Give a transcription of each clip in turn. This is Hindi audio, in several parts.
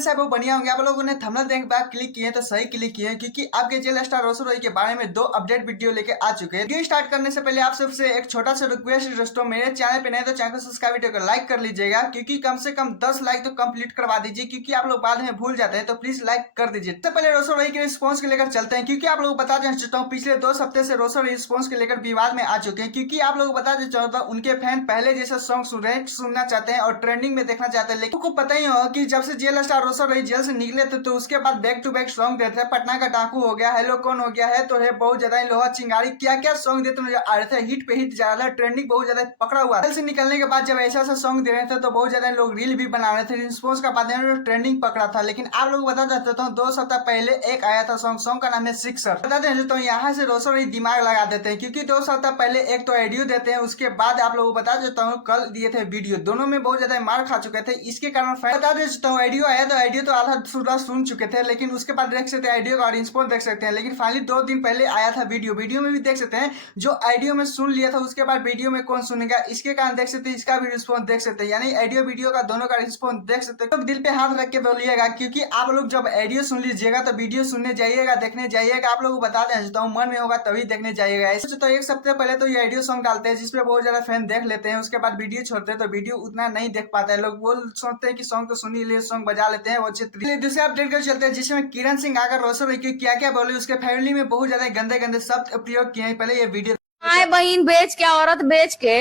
थंबनेल है वो बढ़िया होंगे। आप लोगों ने थंबनेल देखने के बाद क्लिक किए तो सही क्लिक किए, क्योंकि आपके जेल स्टार रोशन रॉय के बारे में 2 अपडेट वीडियो लेके आ चुके हैं। वीडियो स्टार्ट करने से पहले आप सबसे एक छोटा सा रिक्वेस्ट है दोस्तों, मेरे चैनल पे नए तो चैनल को सब्सक्राइब, वीडियो को लाइक कर लीजिएगा, क्योंकि कम से कम 10 लाइक तो कंप्लीट करवा दीजिए, क्योंकि आप लोग बाद में भूल जाते हैं। तो प्लीज लाइक कर दीजिए। सबसे पहले रोशन रॉय के रिस्पॉन्स को लेकर चलते हैं, क्योंकि आप लोग बता देना चाहता हूँ पिछले 2 हफ्ते से रोशन रॉय रिस्पॉन्स को लेकर विवाद में आ चुके हैं, क्योंकि आप लोग बता देना चाहता हूँ उनके फैन पहले जैसा सॉन्ग सुनना चाहते हैं और ट्रेंडिंग में देखना चाहते हैं। लेकिन आपको पता ही होगा कि जब से जेल स्टार रोशन रॉय जेल से निकले थे तो उसके बाद बैक टू बैक सॉन्ग देते हैं। पटना का डाकू हो गया, हेलो कौन हो गया है, तो है बहुत ज्यादा, लोहा चिंगारी, क्या क्या सॉन्ग देते मुझे आ रहे थे। हिट पे हिट जा रहा है, ट्रेंडिंग बहुत ज्यादा पकड़ा हुआ। जेल से निकलने के बाद जब ऐसा ऐसा सॉन्ग दे रहे थे तो बहुत ज्यादा लोग रील भी बना रहे थे। रिस्पॉन्स का बाद ट्रेंडिंग पकड़ा था। लेकिन आप लोग बता देता हूँ 2 सप्ताह पहले एक आया था सॉन्ग का नाम है सिक्सर। बता दें तो यहाँ से रोशन रॉय दिमाग लगा देते हैं, क्योंकि 2 सप्ताह पहले एक तो ऑडियो देते हैं, उसके बाद आप लोगों को बता देता हूँ कल दिए थे वीडियो, दोनों में बहुत ज्यादा मार खा चुके थे। इसके कारण बता देता हूँ ऑडियो आया तो ऑडियो तो आधा पूरा सुन चुके थे, लेकिन उसके बाद देख सकते हैं ऑडियो का रिस्पॉन्स देख सकते हैं। लेकिन फाइनली 2 दिन पहले आया था वीडियो में भी देख सकते हैं, जो ऑडियो में सुन लिया था उसके बाद वीडियो में कौन सुनेगा, इसके कारण देख सकते हैं इसका भी रिस्पॉन्स देख सकते हैं, यानी ऑडियो वीडियो का दोनों का रिस्पॉन्स देख सकते हैं। तो दिल पे हाथ रख के बोलिएगा, क्योंकि आप लोग जब ऑडियो सुन लीजिएगा तो वीडियो सुनने जाइएगा, देखने जाइएगा। आप लोग को बता देता हूँ मन में होगा तभी देखने जाइएगा। ऐसे तो 1 सप्ताह पहले तो ये ऑडियो सॉन्ग डालते हैं जिसपे बहुत ज्यादा फैन देख लेते हैं, उसके बाद वीडियो छोड़ते हैं तो वीडियो उतना नहीं देख पाता है। लोग बोल सोचते हैं कि सॉन्ग तो सुन ही लिए, सॉन्ग बजा लेते हैं वो अच्छे। दूसरे अपडेट कर चलते हैं, जिसमें किरण सिंह आकर रोशन रॉय की क्या क्या बोले, उसके फैमिली में बहुत ज्यादा गंदे गंदे शब्द प्रयोग किए हैं। पहले ये वीडियो आए बहन बेच के औरत बेच के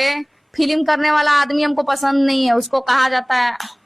फिल्म करने वाला आदमी हमको पसंद नहीं है, उसको कहा जाता है।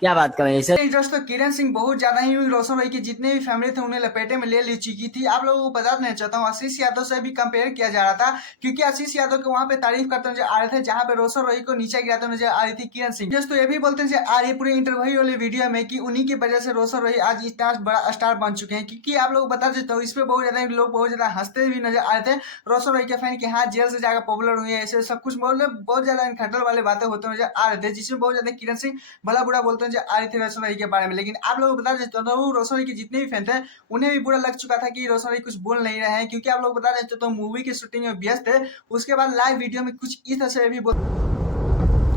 क्या बात कर रहे हैं इसे। दोस्तों किरण सिंह बहुत ज्यादा ही रोशन रॉय की जितने भी फैमिली थे उन्हें लपेटे में ले चुकी थी। आप लोगों को बता देना चाहता हूँ आशीष यादव से भी कंपेयर किया जा रहा था, क्योंकि आशीष यादव को वहां पे तारीफ करते नजर आ रहे थे जहां पे रोशन रॉय को नीचे गिराते नजर आ रही थी किरण सिंह। दोस्तों ये भी बोलते नजर आ रही है पूरे इंटरव्यू वाले वीडियो में कि उन्हीं की वजह से रोशन रॉय आज इतना बड़ा स्टार बन चुके हैं। क्योंकि आप लोग बता देता हूँ इस पे बहुत ज्यादा लोग बहुत ज्यादा हंसते भी नजर आ रहे थे रोशन रॉय के फैन, की हाँ जेल से जाकर पॉपुलर हुए, ऐसे सब कुछ बहुत ज्यादा खटल वाले बातें होते नजर आ रहे थे, जिसमें बहुत ज्यादा किरण सिंह भला बुरा बोलते नजर आ रही थी रोशन रॉय के बारे में। लेकिन आप लोग बता देता हूँ रोशन रॉय के जितने भी फैन थे उन्हें भी बुरा लग चुका था कि रोशन रॉय कुछ बोल नहीं रहे हैं, क्योंकि आप लोग बता देते हूँ मूवी की शूटिंग में व्यस्त है। उसके बाद लाइव वीडियो में कुछ इस तरह से भी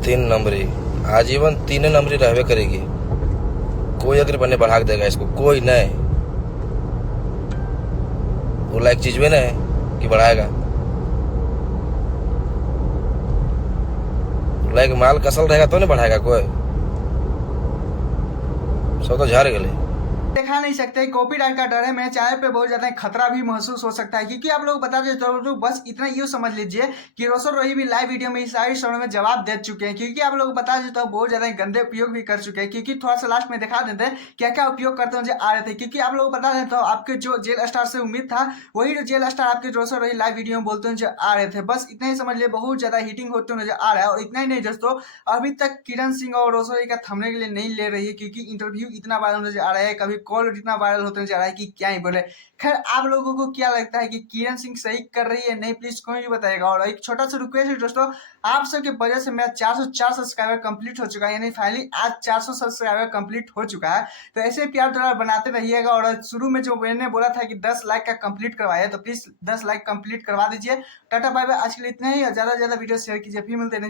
3 नंबरी आजीवन 3 नंबरी रहबे करेगी। कोई अगर बने बढ़ा देगा इसको, कोई नहीं। वो लायक चीज में नहीं कि बढ़ाएगा, लायक माल कसल रहेगा तो नहीं बढ़ाएगा कोई। सब तो झाड़ गए। दिखा नहीं सकते, कॉपीराइट का डर है। मेरे चैनल पे बहुत ज्यादा खतरा भी महसूस हो सकता है, क्योंकि आप लोग बता देते हो बस इतना यूं समझ लीजिए कि रोशन रॉय भी लाइव वीडियो में इस सारी सवालों में जवाब दे चुके हैं। क्योंकि आप लोग बता देते हो बहुत ज्यादा गंदे उपयोग भी कर चुके हैं, क्योंकि थोड़ा सा लास्ट में दिखा देते हैं क्या क्या उपयोग करते हुए आ रहे थे। क्योंकि आप लोग बता देते हो आपके जो जेल स्टार से उम्मीद था वही जेल स्टार आपके रोशन रॉय लाइव वीडियो में बोलते हुए आ रहे थे। बस इतना ही समझ लिए, बहुत ज्यादा हिटिंग होते हुए नजर आ रहा है। और इतना ही नहीं दोस्तों, अभी तक किरण सिंह और रोशन रॉय का थमने के लिए नहीं ले रही है, क्योंकि इंटरव्यू इतना वायरल नजर आ रहा है, कभी कॉल इतना वायरल होते जा रहा है कि क्या ही बोले। खैर आप लोगों को क्या लगता है कि किरण सिंह सही कर रही है नहीं, प्लीज कोई भी बताएगा। और एक छोटा सा रिक्वेस्ट है दोस्तों, आप सबके वजह से मेरा 404 सब्सक्राइबर कंप्लीट हो चुका है, यानी फाइनली आज 400 सब्सक्राइबर कंप्लीट हो चुका है। तो ऐसे प्यार दुलार बनाते रहिएगा। और शुरू में जो मैंने बोला था कि 10 लाइक का कंप्लीट करवाया, तो प्लीज 10 लाइक कंप्लीट करवा दीजिए। टाटा बाय बाय, आज के लिए इतना ही। ज्यादा से ज्यादा वीडियो शेयर कीजिए, फिर मिलते हैं।